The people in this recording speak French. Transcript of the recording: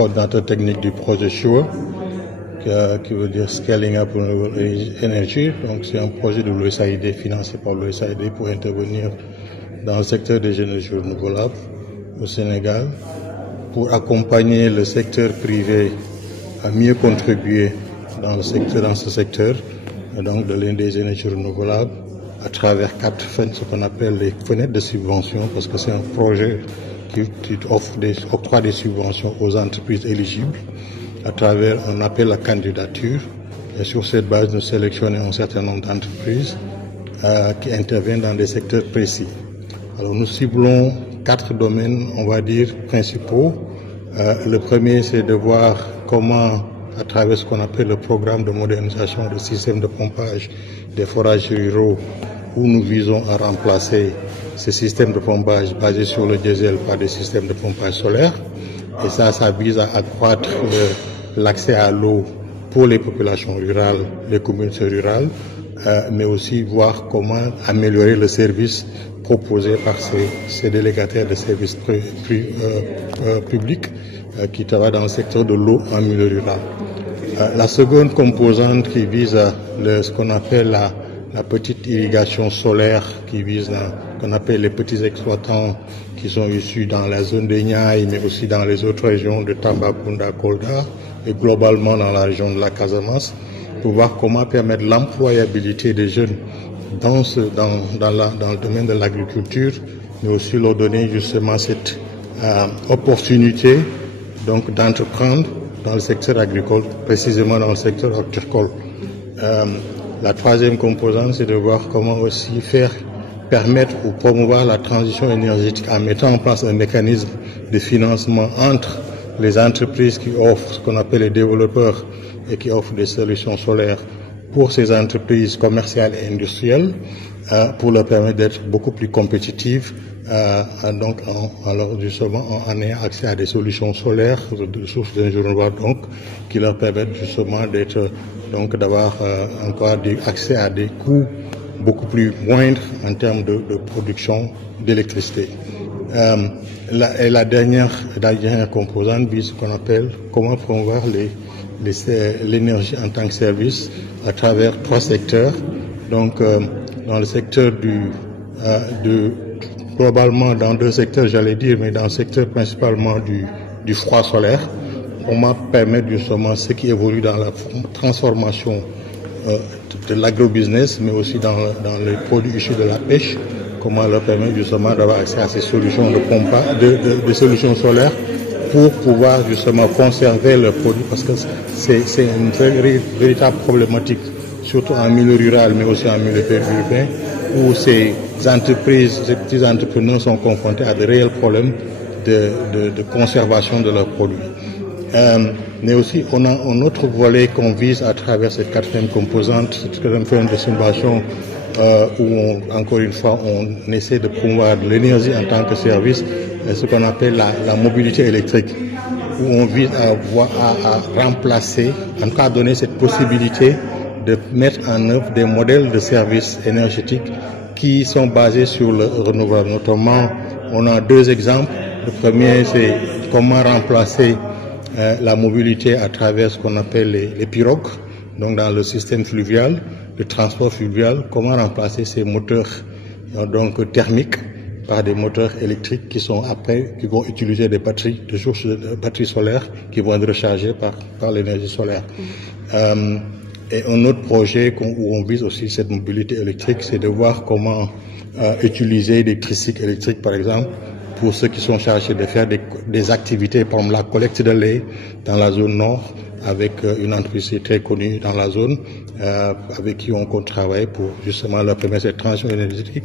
Coordinateur technique du projet SURE, qui veut dire Scaling Up Renewable Energy. Donc c'est un projet de l'USAID, financé par l'USAID, pour intervenir dans le secteur des énergies renouvelables au Sénégal, pour accompagner le secteur privé à mieux contribuer dans ce secteur, donc des énergies renouvelables, à travers 4 fenêtres, ce qu'on appelle les fenêtres de subvention, parce que c'est un projet qui octroie des subventions aux entreprises éligibles à travers un appel à candidature. Et sur cette base, nous sélectionnons un certain nombre d'entreprises qui interviennent dans des secteurs précis. Alors nous ciblons 4 domaines, on va dire, principaux. Le premier, c'est de voir comment, à travers ce qu'on appelle le programme de modernisation du système de pompage des forages ruraux, où nous visons à remplacer ces systèmes de pompage basés sur le diesel par des systèmes de pompage solaire. Et ça vise à accroître l'accès à l'eau pour les populations rurales, les communautés rurales, mais aussi voir comment améliorer le service proposé par ces délégataires de services publics qui travaillent dans le secteur de l'eau en milieu rural. La seconde composante qui vise ce qu'on appelle la petite irrigation solaire, qui vise qu'on appelle les petits exploitants qui sont issus dans la zone des Niayes, mais aussi dans les autres régions de Tambacounda, Kolda, et globalement dans la région de la Casamance, pour voir comment permettre l'employabilité des jeunes dans le domaine de l'agriculture, mais aussi leur donner justement cette opportunité donc d'entreprendre dans le secteur agricole, précisément dans le secteur horticole. La troisième composante, c'est de voir comment aussi permettre ou promouvoir la transition énergétique en mettant en place un mécanisme de financement entre les entreprises qui offrent ce qu'on appelle les développeurs et qui offrent des solutions solaires pour ces entreprises commerciales et industrielles, pour leur permettre d'être beaucoup plus compétitives, donc en ayant accès à des solutions solaires de sources d'énergie renouvelable, donc qui leur permettent justement d'avoir encore accès à des coûts beaucoup plus moindres en termes de production d'électricité. La dernière composante vise ce qu'on appelle comment promouvoir l'énergie en tant que service à travers 3 secteurs. Donc, dans le secteur globalement dans 2 secteurs, j'allais dire, mais dans le secteur principalement du froid solaire, comment permettre justement ceux qui évoluent dans la transformation de l'agrobusiness, mais aussi dans les produits issus de la pêche, comment leur permettre justement d'avoir accès à ces solutions de solutions solaires pour pouvoir justement conserver leurs produits, parce que c'est une véritable problématique, surtout en milieu rural, mais aussi en milieu urbain, où ces petits entrepreneurs sont confrontés à de réels problèmes de conservation de leurs produits. Mais aussi, on a un autre volet qu'on vise à travers cette 4e composante, cette 4e fenêtre de subvention, où encore une fois, on essaie de promouvoir l'énergie en tant que service, ce qu'on appelle la mobilité électrique, où on vise à remplacer, en tout cas donner cette possibilité de mettre en œuvre des modèles de services énergétiques qui sont basés sur le renouvelable. Notamment, on a 2 exemples. Le premier, c'est comment remplacer la mobilité à travers ce qu'on appelle les pirogues, donc dans le système fluvial, le transport fluvial, comment remplacer ces moteurs donc thermiques par des moteurs électriques qui vont utiliser des batteries, des sources de batteries solaires qui vont être rechargées par l'énergie solaire. Et un autre projet où on vise aussi cette mobilité électrique, c'est de voir comment utiliser des tricycles électriques, par exemple, pour ceux qui sont chargés de faire des activités, par exemple la collecte de lait dans la zone nord, avec une entreprise très connue dans la zone, avec qui on compte travailler pour justement leur permettre cette transition énergétique.